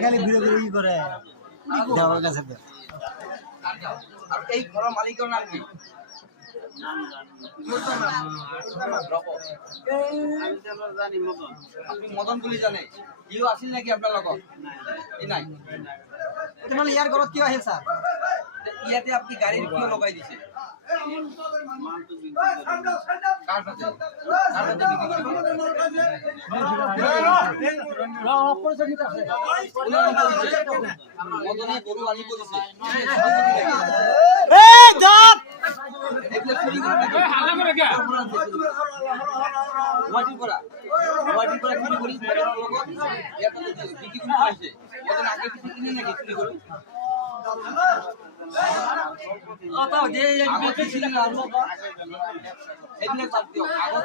খালি ঘুরে ঘুরে কি করে দেওয়ার কাছে আর এই ঘরের মালিকের নাম কি? আপনি মদন বুলি জানে ইও আছিল নাকি আপনার লগত? নাই মানে ইয়ার ঘরত কি আহিল স্যার? ইয়াতে আপনি গাড়ির কিয় লগাই দিছে? কার কাছে? কার কাছে বিক্রি করে? মদনে গরু আনি বলছে এই দাঁত এগুলো চুরি করে নাকি? হাল্লা করে কে? ওয়াটি করা চুরি করি মদনের লগত ইয়াতে বিক্রি করে হয়েছে মদন আগে কিছু কিনে নাকি চুরি করি? তাও যে আগে ছিল না এগুলো বাদ দিও আগত